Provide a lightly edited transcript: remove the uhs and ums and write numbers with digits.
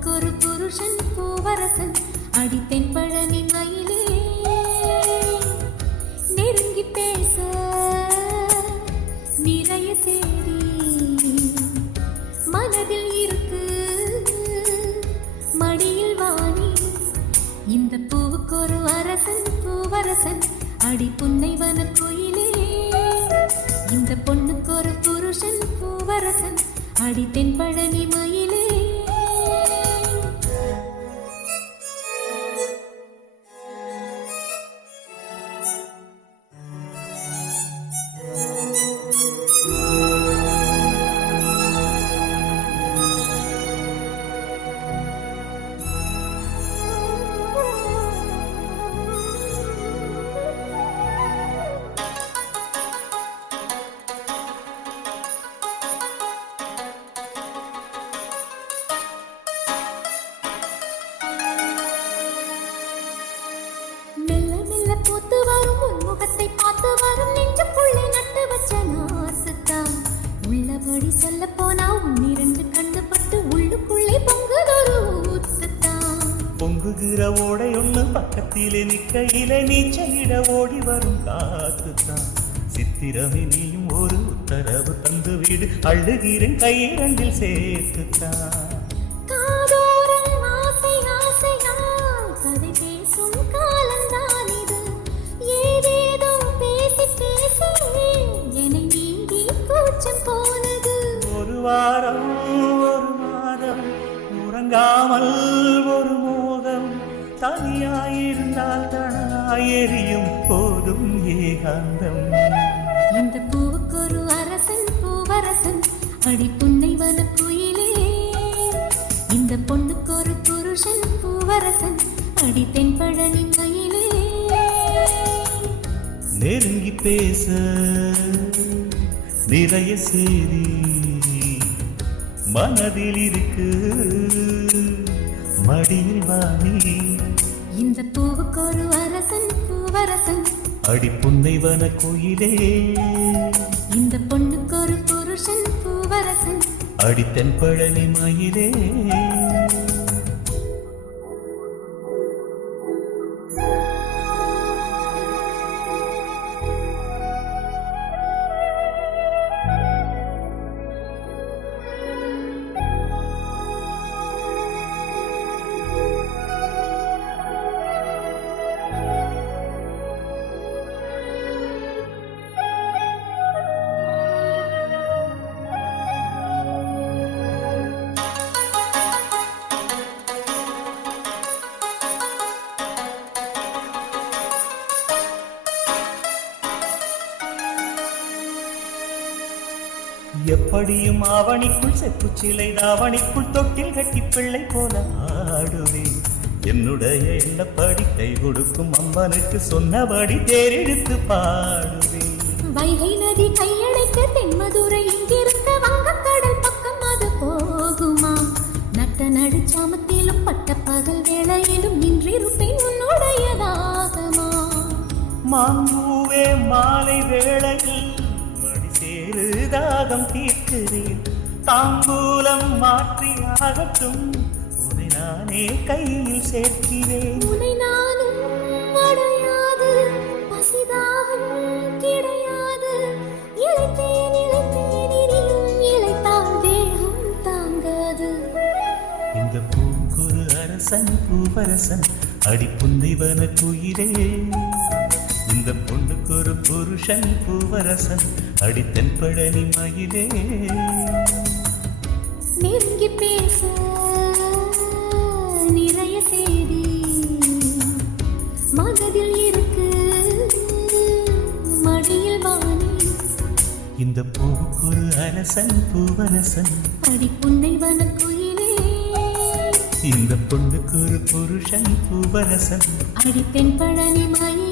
பொண்ணுக்கு ஒரு புருஷன் பூவரசன் அடித்தென் பழனி மயிலே நெருங்கி பேச நிறைய தேடி மனதில் இருக்கு மடியில் வாணி இந்த பூவுக்கு ஒரு அரசன் பூவரசன் அடி புன்னைவன கோயிலே இந்த பொண்ணுக்கு ஒரு புருஷன் பூவரசன் அடி தென் பழனி மயிலே பூத்து வரும் உன்முகத்தை பார்த்து வரும் நெஞ்சுக்குள்ளே நட்டு வச்ச நாசுத்தான் உள்ளபடி சொல்ல போனா உன்னிரண்டு கண்டுபட்டு உள்ளுக்குள்ளே பொங்குதொரு ஊத்துத்தான் பொங்குகிற ஓடை ஒண்ணு பக்கத்திலே நிக்கையிலே நீச்சலிட ஓடி வரும் காத்துத்தான் சித்திரமே நீயும் ஒரு உத்தரவு தந்து வீடு அழுகிறேன் கையிரண்டில் சேர்த்துத்தான் வாரம் ஒரு மாதம் உறங்காமல் ஒரு மோகம் தனியாயிருந்தால் தனாயெறியும் போதும் ஏகாந்தம் இந்த பூவுக்கு ஒரு அரசன் பூவரசன் அடி புன்னைவன குயிலே இந்த பொண்ணுக்கு ஒரு புருஷன் பூவரசன் அடி தென் பழனி மயிலே நெருங்கி பேச நிறைய செய்தி மனதில் இருக்கு மடியில் வாணி இந்த பூவுக்கு ஒரு அரசன் பூவரசன் அடி புன்னைவன கோயிலே இந்த பொண்ணுக்கு ஒரு புருஷன் பூவரசன் அடி தென் பழனி மயிலே எப்படியும் ஆவணிக்குள் செப்புச்சிலை தாவணிக்குள் தொட்டில் கட்டி பிள்ளை போல ஆடுவேன் என்னுடைய எண்ணப்படி கை கொடுக்கும் அம்மனுக்கு சொன்னபடி தேரெடுத்து பாடுவேன் வைகை நதி கையடைக்க தென்மதுரை இங்கிருந்த வங்கக்கடல் பக்கம் அது போகுமா நட்ட நடுச்சாமத்திலும் பட்ட பகல் வேளையிலும் நின்றிருப்பேன் உன்னுடையதாகமா மாம்பூவே மாலை வேளையில் தாகம் தீர்க்கிறேன் தாம்பூலம் மாற்றி ஆகட்டும் உன்னை நானே கையில் சேர்க்கிறேன் உன்னை நானும் அடையாது பசிதாகம் கிடையாது இளைத்தேன் இனியும் இளைத்தால் தேகம் தாங்காது இந்த பூக்குரு அரசன் பூவரசன் அடி புன்னைவன குயிலே இந்த பொண்ணுக்கு ஒரு புருஷன் பூவரசன் அடி தென் பழனி மயிலே நெருங்கி பேச நிறைய செய்தி மனதில் இருக்கு மடியில் வாணி இந்த பூவுக்கு ஒரு அரசன் பூவரசன் அடி புன்னைவன குயிலே இந்த பொண்ணுக்கு ஒரு புருஷன் பூவரசன் அடி தென் பழனி மயிலே